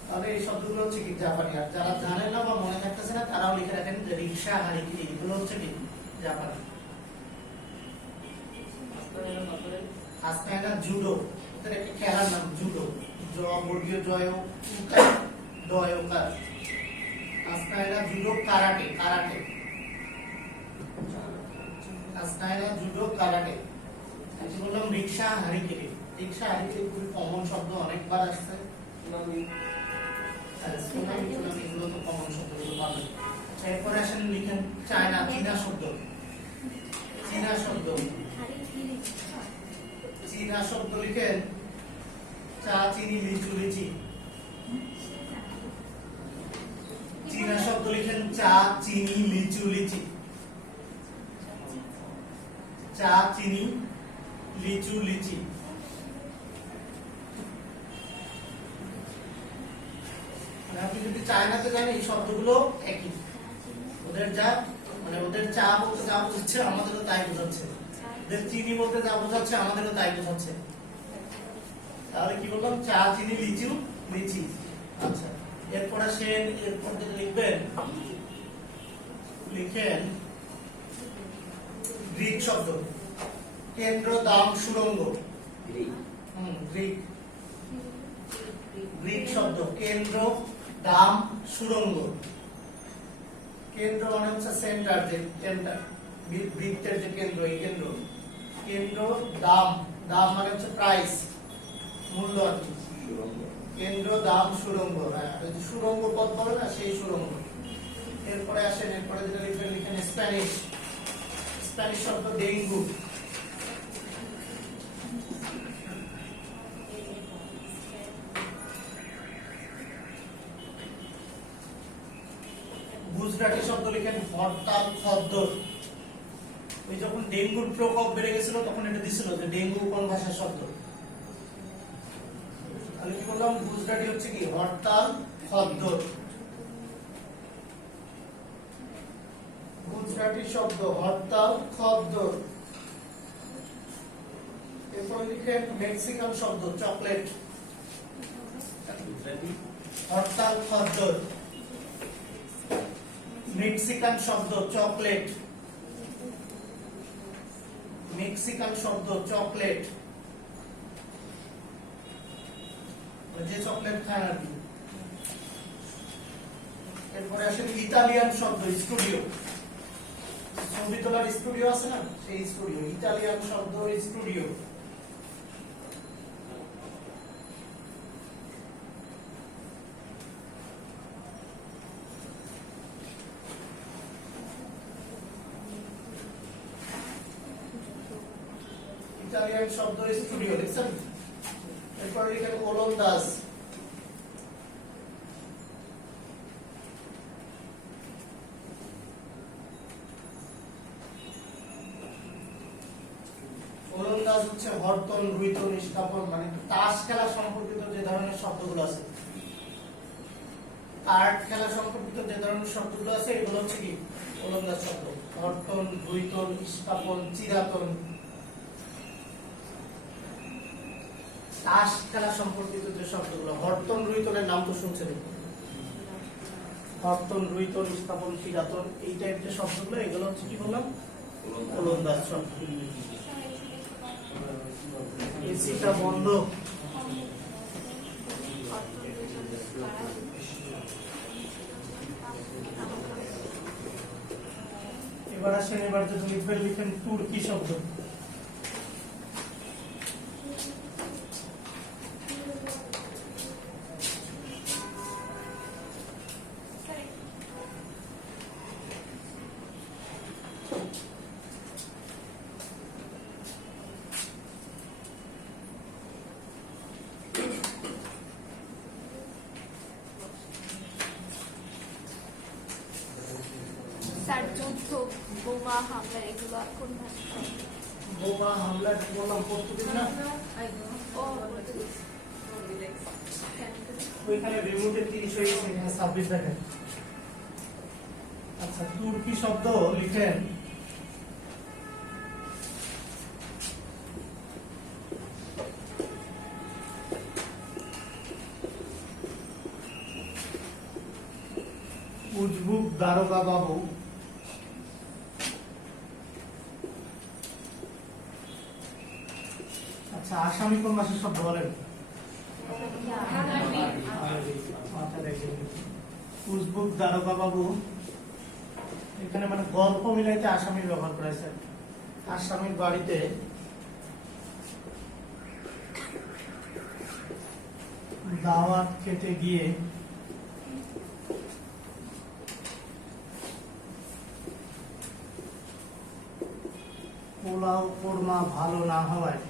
তাহলে এই শব্দগুলো হচ্ছে কি জাপানি আর যারা জানেন না বা মনে থাকতেছে না তারাও লিখে রাখেন যে রিক্সা হারিগিরি এগুলো হচ্ছে কি জাপানি হাসনা হেনা জুডো এটার একটা খেলার নাম জুডো জ বর্গীয় জয় উকার দয় উকার হাসনা হেনা জুডো কারাটে কারাটে হাসনা হেনা জুডো কারাটে আমি বললাম রিক্সা হারিগিরি রিক্সা হারিগিরি খুবই কমন শব্দ অনেকবার আসছে এগুলো তো কমন শব্দগুলো পাবেন এরপরে আসেন লিখেন চায়না চীনা শব্দ চীনা শব্দ চীনা শব্দ লিখেন চা চিনি লিচু লিচি চীনা শব্দ লিখেন চা চিনি লিচু লিচি চা চিনি লিচু লিচি আপনি যদি চায়নাতে যান এই শব্দগুলো একই ওদের যা মানে ওদের চা বলতে যা বোঝাচ্ছে আমাদেরও তাই বোঝাচ্ছে ওদের চিনি বলতে যা বোঝাচ্ছে আমাদেরও তাই বোঝাচ্ছে তাহলে কি বললাম চা চিনি লিচু লিচি আচ্ছা এরপর আসেন এরপর যেটা লিখবেন লিখেন গ্রিক শব্দ কেন্দ্র দাম সুড়ঙ্গ গ্রিক গ্রিক শব্দ কেন্দ্র দাম সুড়ঙ্গ কেন্দ্র মানে হচ্ছে সেন্টার যে সেন্টার বৃত্তের যে কেন্দ্র এই কেন্দ্র কেন্দ্র দাম দাম মানে হচ্ছে প্রাইস মূল্য আর কি কেন্দ্র দাম সুড়ঙ্গ হ্যাঁ সুড়ঙ্গ পদ বলে না সেই সুড়ঙ্গ এরপরে আসেন এরপরে যেটা লিখবেন লিখেন স্প্যানিশ স্প্যানিশ শব্দ ডেঙ্গু গুজরাটি শব্দ লিখেন হরতাল খদ্দর। ওই যখন ডেঙ্গুর প্রকোপ বেড়ে গেছিল তখন এটা দিছিল যে ডেঙ্গু কোন ভাষার শব্দ, তাহলে কি বললাম গুজরাটি হচ্ছে কি হরতাল খদ্দর। গুজরাটি শব্দ হরতাল খদ্দর। এরপর লিখেন মেক্সিকান শব্দ চকলেট। হরতাল খদ্দর, মেক্সিকান শব্দ চকলেট। মেক্সিকান শব্দ চকলেট, যে চকলেট খায় আর কি। এরপরে আসেন ইতালিয়ান শব্দ স্টুডিও। ছবি তোলার স্টুডিও আছে না, সেই স্টুডিও। ইতালিয়ান শব্দ স্টুডিও। ইতালিয়ান শব্দ স্টুডিও লিখছেন। এরপর লিখেন ওলন্দাজ। ওলন্দাজ হচ্ছে হরতন রুইতন নিষ্কাপন, মানে তাস খেলা সম্পর্কিত যে ধরনের শব্দগুলো আছে, কার্ড খেলা সম্পর্কিত যে ধরনের শব্দগুলো আছে এগুলো হচ্ছে কি ওলন্দাজ শব্দ। হরতন রুইতন ইস্কাপন চিরাতন, তাস খেলা সম্পর্কিত যে শব্দগুলো। হরতন রুইতনের নাম তো শুনছেন, হরতন রুইতন ইস্কাপন চিরাতন, এই টাইপ যে শব্দগুলো এগুলো হচ্ছে কি বললাম ওলন্দাজ শব্দ। এসিটা বন্ধ। এবার আসেন, এবার যদি লিখবেন লিখেন তুর্কি শব্দ। স্যার যুদ্ধ বোমা হামলা এগুলো কোন ভাষা? বোমা হামলা বললাম পর্তুগিজ না, ও পর্তুগিজ। ওইখানে রিমোটে 30 হয়ে গেছে, এখানে 26 দেখেন। আচ্ছা তুর্কি শব্দ লিখেন উজবুক দারোগা বাবু। আচ্ছা আসামি কোন ভাষার শব্দ বলেন? উজবুক দারোগা বাবু, এখানে মানে গল্প মিলাইতে আসামির ব্যবহার করেছে। আসামির বাড়িতে দাওয়াত খেতে গিয়ে পোলাও কোরমা ভালো না হওয়ায়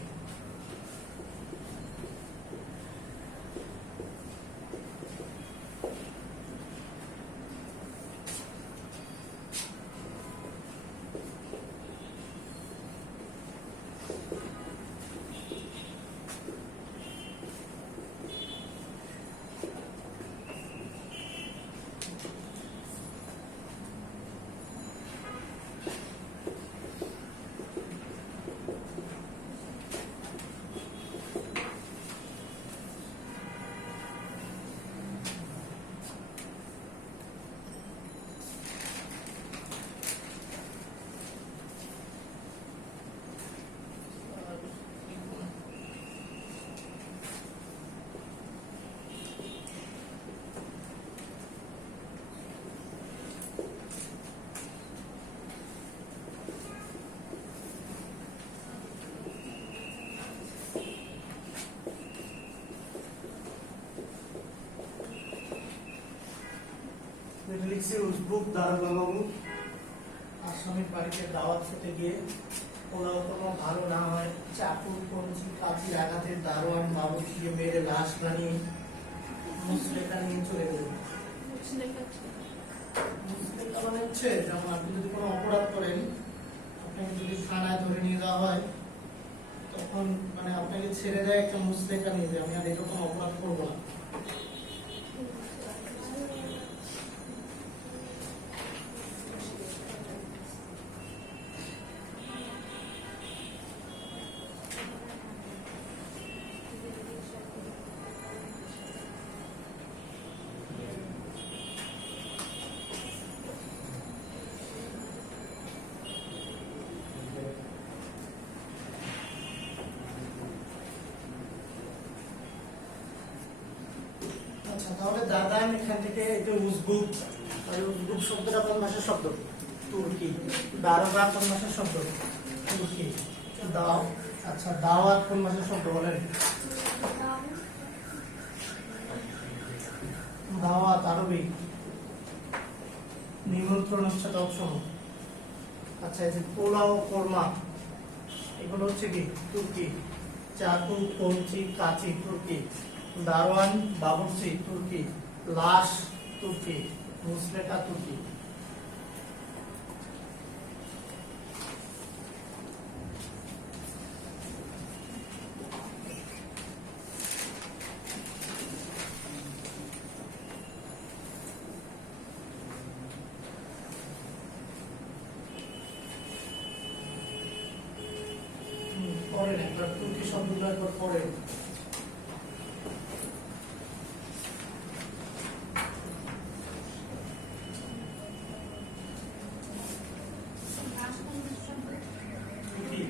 লিখছে উজবুক দারোগা বাবু আসামির বাড়িতে দাওয়াত খেতে গিয়ে পোলাও কোনো ভালো না হয় চাকুর কঞ্চি কাঠির আঘাতের দারোয়ান বাবু দিয়ে মেরে লাশ বানিয়ে মুসলেখা নিয়ে চলে গেলেন। মুসলেকা মানে হচ্ছে যেমন আপনি যদি কোনো অপরাধ করেন, আপনাকে যদি থানায় ধরে নিয়ে যাওয়া হয়, তখন মানে আপনাকে ছেড়ে দেয় একটা মুসলেকা নিয়ে যে আমি আর এরকম অপরাধ করবো না। আচ্ছা, তাহলে দাদান এখান থেকে এটা উজবুক, আর উজবুক শব্দটা কোন ভাষার শব্দ? তুর্কি। দারোগা কোন ভাষার শব্দ? তুর্কি। দাও, আচ্ছা দাওয়াত কোন ভাষার শব্দ বলেন? দাওয়াত আরবি। নিমন্ত্রণ হচ্ছে দর্শন। আচ্ছা, এই যে পোলাও, কোরমা, এগুলো হচ্ছে কি? তুর্কি। চাকু, কঞ্চি, কাচি তুর্কি। দারোয়ান, বাবুর্চি তুর্কি। লাশ তুর্কি। মুসলেকা তুর্কি। পড়েন একবার তুর্কি শব্দগুলো একবার পড়েন। তুর্কি।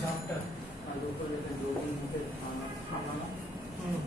ঝাপটা হুম।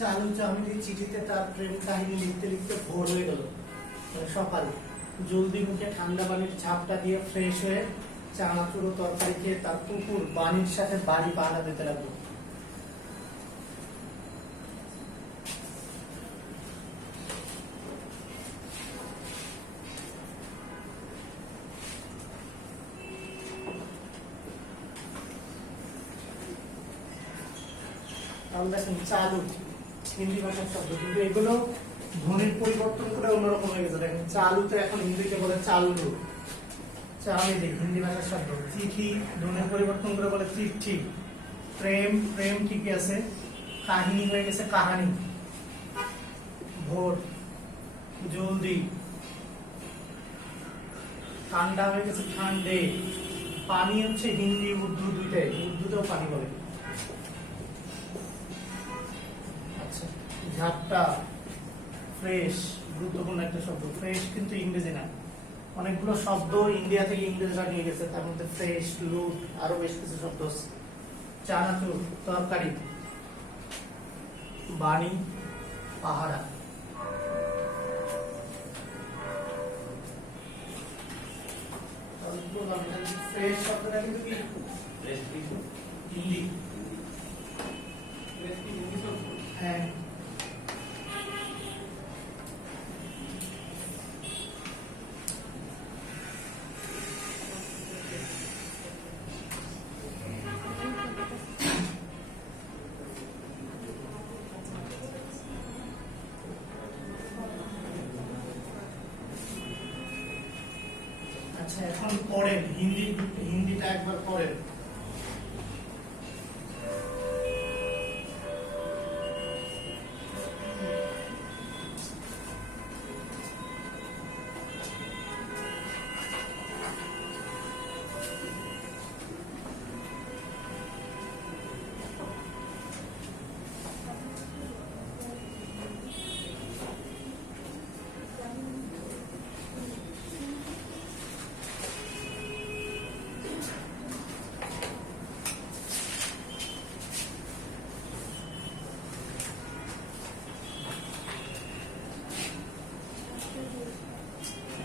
চালু চামেলি চিঠিতে তার প্রেম কাহিনী লিখতে লিখতে ভোর হয়ে গেল, মানে সকাল। জলদি মুখে ঠান্ডা পানির ঝাপটা দিয়ে ফ্রেশ হয়ে চানাচুর তরকারি খেয়ে তার কুকুর বাণীর সাথে বাড়ি পাহারা দিতে লাগলো। তাহলে দেখেন চালু হিন্দি ভাষার শব্দ, কিন্তু এগুলো ধ্বনির পরিবর্তন করে অন্যরকম হয়ে গেছে। দেখেন চালুতে এখন হিন্দিতে বলে চালু, চামেলি হিন্দি ভাষার শব্দ। চিঠি ধ্বনির পরিবর্তন করে বলে চিঠি। প্রেম প্রেম ঠিকই আছে, কাহিনী হয়ে গেছে কাহানি। ভোর জলদি, ঠান্ডা হয়ে গেছে ঠান্ডে। পানি হচ্ছে হিন্দি উর্দু দুইটাই, উর্দুতেও পানি বলে। আচ্ছা, ঝাপটা ফ্রেশ, গুরুত্বপূর্ণ একটা শব্দ। ফ্রেশ কিন্তু ইংরেজি না, অনেকগুলো শব্দ ইন্ডিয়া থেকে ইংরেজরা নিয়ে গেছে, তার মধ্যে ফ্রেশ, লুট, আরো বেশ কিছু শব্দ আছে। চানাচুর তরকারি, বাণী পাহারা। ফ্রেশ শব্দটা কিন্তু কি হিন্দি? হ্যাঁ, আচ্ছা এখন পড়েন হিন্দিটা একবার পড়েন।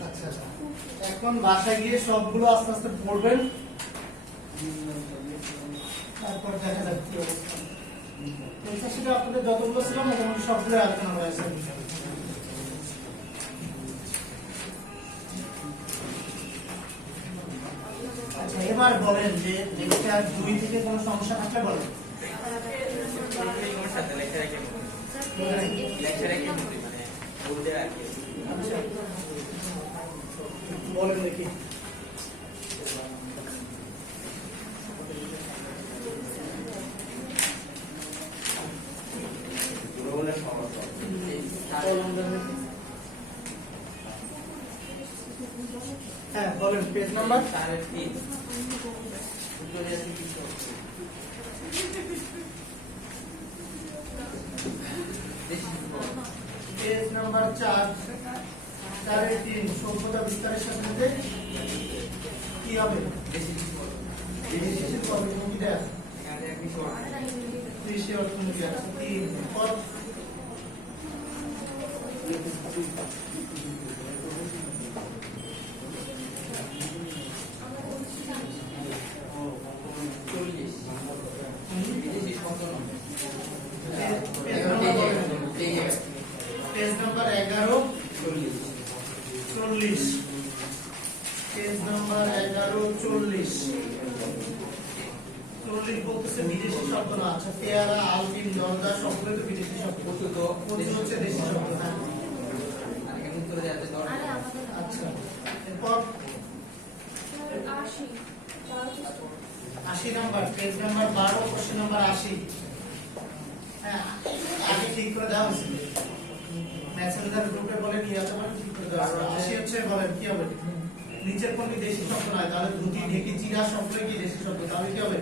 আচ্ছা, এখন বাসায় গিয়ে সবগুলো আস্তে আস্তে পড়বেন, তারপর দেখা যাবে কি অবস্থা। সেটা আপনাদের যতগুলো ছিল মোটামুটি সবগুলো আলোচনা হয়েছে। আচ্ছা, এবার বলেন যে লেকচার 2 থেকে কোনো সমস্যা থাকলে বলেন। আচ্ছা, বলেন দেখি। হ্যাঁ বলেন, পেজ নাম্বার 3। পেজ নাম্বার 4-3 সভ্যতা বিস্তারের সাথে সাথে কি হবে? কৃষি অর্থনীতি আছে 3 পদ। Page number 11-40। পেজ নাম্বার 11-40 বলতেছে বিদেশি শব্দ না। আচ্ছা, পেয়ারা, আলমিন, দরজা সবগুলো তো বিদেশি শব্দ, হচ্ছে দেশি শব্দ। হ্যাঁ, আচ্ছা, এরপর 80 number, page number 12, question number 80। হ্যাঁ, আগে ঠিক করে দেওয়া হয়েছিল, মেসেঞ্জার গ্রুপে বলে নিয়ে আসতে পারেন, ঠিক করে দেওয়া হয়েছে। 80 হচ্ছে বলেন কি হবে? নিচের কোনটি দেশি শব্দ নয়, তাহলে ধুতি, ঢেকি, চিরা সবগুলো কি দেশি শব্দ, তাহলে কি হবে?